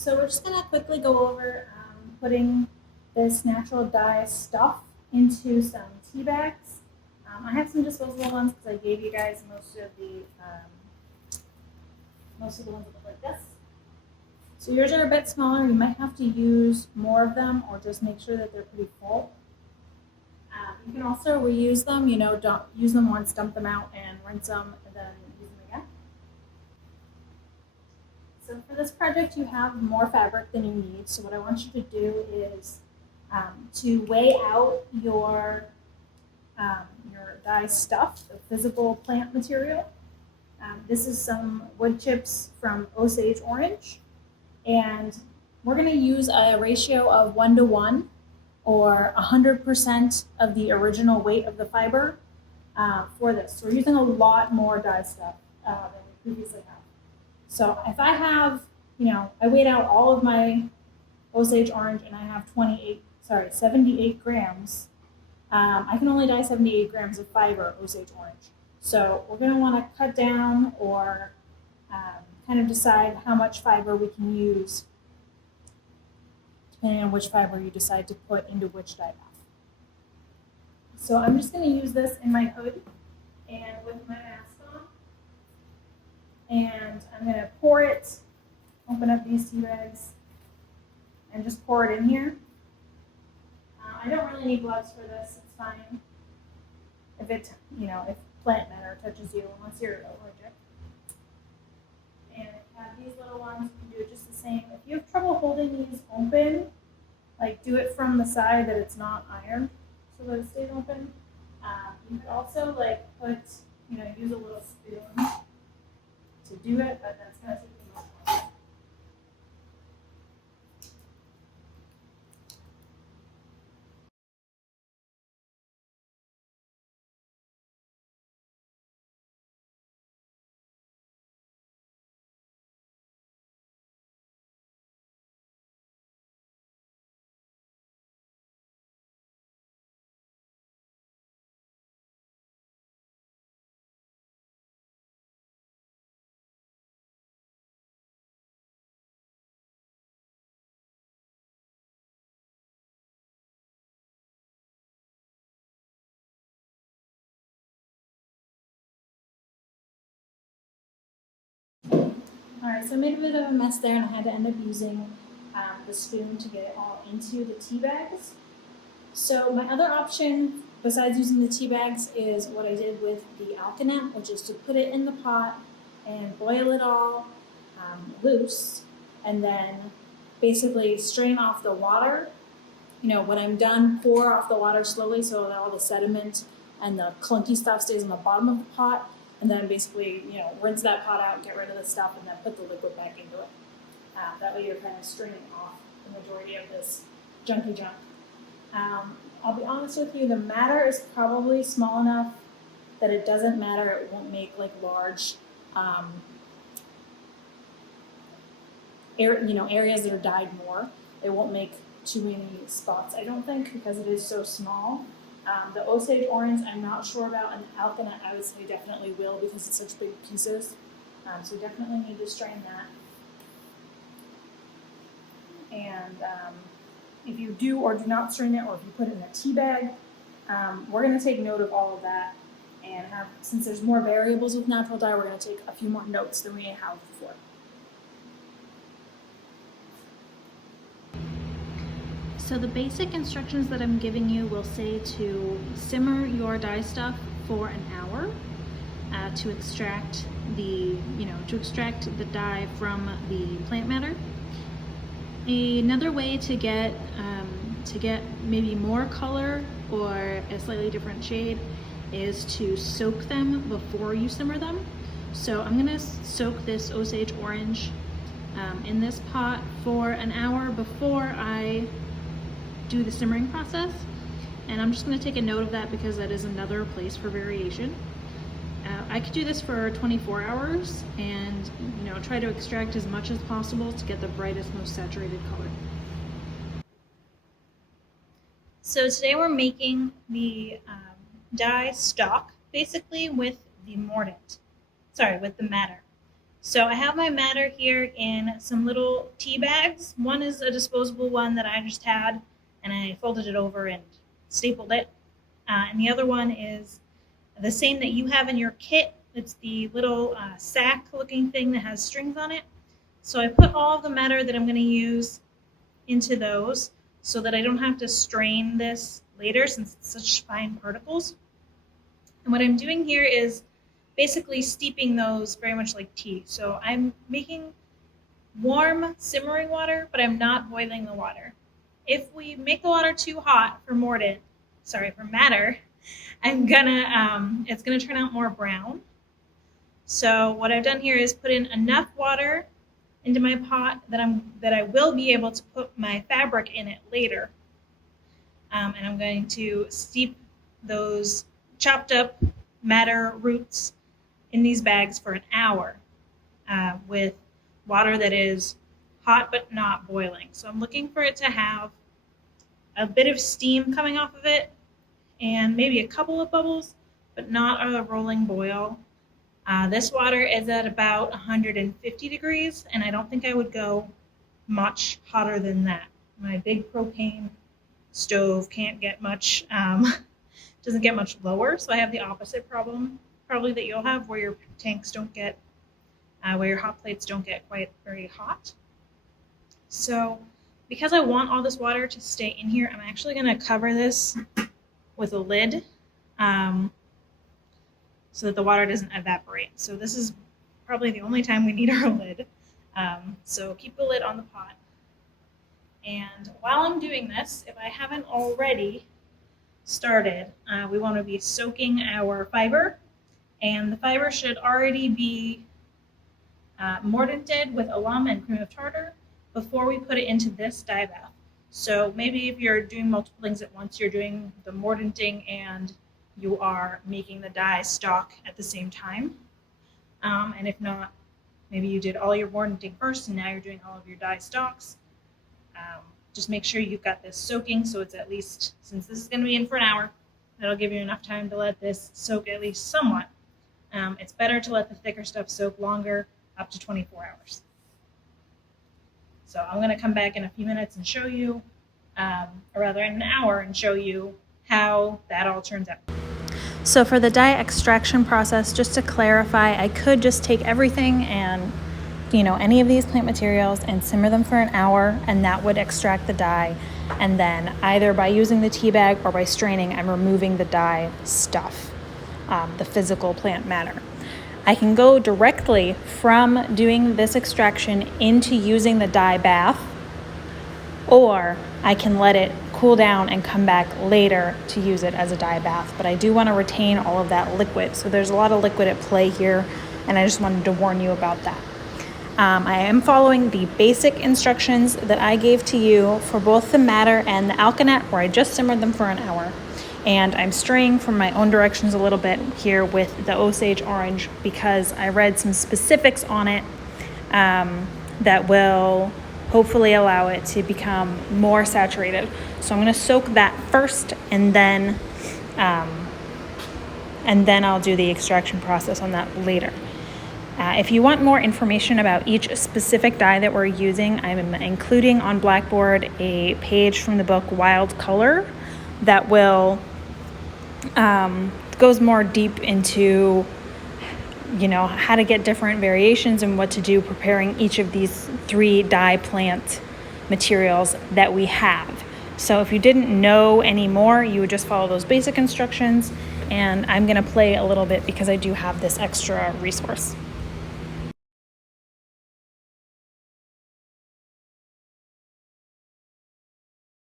So we're just gonna quickly go over putting this natural dye stuff into some tea bags. I have some disposable ones because I gave you guys most of the ones that look like this. So yours are a bit smaller. You might have to use more of them, or just make sure that they're pretty full. You can also reuse them. You know, don't use them once, dump them out, and rinse them, and then use them again. So for this project, you have more fabric than you need. So what I want you to do is to weigh out your dye stuff, the physical plant material. This is some wood chips from Osage Orange, and we're going to use a ratio of 1 to 1, or 100% of the original weight of the fiber for this. So we're using a lot more dye stuff than we previously have. So if I have, I weighed out all of my Osage Orange and I have 78 grams. I can only dye 78 grams of fiber Osage Orange. So we're going to want to cut down, or kind of decide how much fiber we can use, depending on which fiber you decide to put into which dye bath. So I'm just going to use this in my hood and with my mask on. And I'm going to pour it, open up these tea bags, and just pour it in here. I don't really need gloves for this, it's fine. If plant matter touches you, unless you're allergic. And if you have these little ones, you can do it just the same. If you have trouble holding these open, like do it from the side that it's not ironed so that it stays open. You could also use a little spoon to do it, but that's going to take the most time. Alright, so I made a bit of a mess there, and I had to end up using the spoon to get it all into the tea bags. So my other option, besides using the tea bags, is what I did with the alkanet, which is to put it in the pot and boil it all loose, and then basically strain off the water. When I'm done, pour off the water slowly so that all the sediment and the clunky stuff stays on the bottom of the pot, and then basically, rinse that pot out, get rid of the stuff, and then put the liquid back into it. That way you're kind of straining off the majority of this junky junk. I'll be honest with you, the matter is probably small enough that it doesn't matter. It won't make like large areas that are dyed more. It won't make too many spots, I don't think, because it is so small. The Osage Orange, I'm not sure about, and the alkanet, I would say definitely will, because it's such big pieces. So we definitely need to strain that. And if you do or do not strain it, or if you put it in a tea bag, we're going to take note of all of that. And since there's more variables with natural dye, we're going to take a few more notes than we have before. So the basic instructions that I'm giving you will say to simmer your dye stuff for an hour to extract the dye from the plant matter. Another way to get maybe more color or a slightly different shade is to soak them before you simmer them. So I'm gonna soak this Osage Orange in this pot for an hour before I do the simmering process, and I'm just going to take a note of that because that is another place for variation. I could do this for 24 hours and try to extract as much as possible to get the brightest, most saturated color. So today we're making the dye stock basically with the mordant, with the matter. So I have my madder here in some little tea bags. One is a disposable one that I just had, and I folded it over and stapled it. And the other one is the same that you have in your kit. It's the little sack looking thing that has strings on it. So I put all of the madder that I'm going to use into those so that I don't have to strain this later since it's such fine particles. And what I'm doing here is basically steeping those very much like tea. So I'm making warm simmering water, but I'm not boiling the water. If we make the water too hot for madder, it's gonna turn out more brown. So what I've done here is put in enough water into my pot that I will be able to put my fabric in it later. And I'm going to steep those chopped up madder roots in these bags for an hour with water that is hot but not boiling. So I'm looking for it to have a bit of steam coming off of it and maybe a couple of bubbles, but not a rolling boil. This water is at about 150 degrees, and I don't think I would go much hotter than that. My big propane stove can't get much, doesn't get much lower, so I have the opposite problem probably that you'll have, where your tanks don't get, where your hot plates don't get quite very hot. So because I want all this water to stay in here, I'm actually going to cover this with a lid so that the water doesn't evaporate. So this is probably the only time we need our lid. So keep the lid on the pot. And while I'm doing this, if I haven't already started, we want to be soaking our fiber. And the fiber should already be mordanted with alum and cream of tartar before we put it into this dye bath. So maybe if you're doing multiple things at once, you're doing the mordanting and you are making the dye stock at the same time. And if not, maybe you did all your mordanting first and now you're doing all of your dye stocks. Just make sure you've got this soaking, so it's at least, since this is going to be in for an hour, that'll give you enough time to let this soak at least somewhat. It's better to let the thicker stuff soak longer, up to 24 hours. So I'm going to come back in a few minutes and show you, or rather in an hour, and show you how that all turns out. So for the dye extraction process, just to clarify, I could just take everything and, any of these plant materials and simmer them for an hour, and that would extract the dye. And then either by using the tea bag or by straining, I'm removing the dye stuff, the physical plant matter. I can go directly from doing this extraction into using the dye bath, or I can let it cool down and come back later to use it as a dye bath. But I do want to retain all of that liquid. So there's a lot of liquid at play here, and I just wanted to warn you about that. I am following the basic instructions that I gave to you for both the madder and the alkanet, where I just simmered them for an hour. And I'm straying from my own directions a little bit here with the Osage orange because I read some specifics on it that will hopefully allow it to become more saturated. So I'm going to soak that first, and then I'll do the extraction process on that later. If you want more information about each specific dye that we're using, I'm including on Blackboard a page from the book Wild Color that will goes more deep into how to get different variations and what to do preparing each of these 3 dye plant materials that we have. So if you didn't know any more, you would just follow those basic instructions, and I'm going to play a little bit because I do have this extra resource.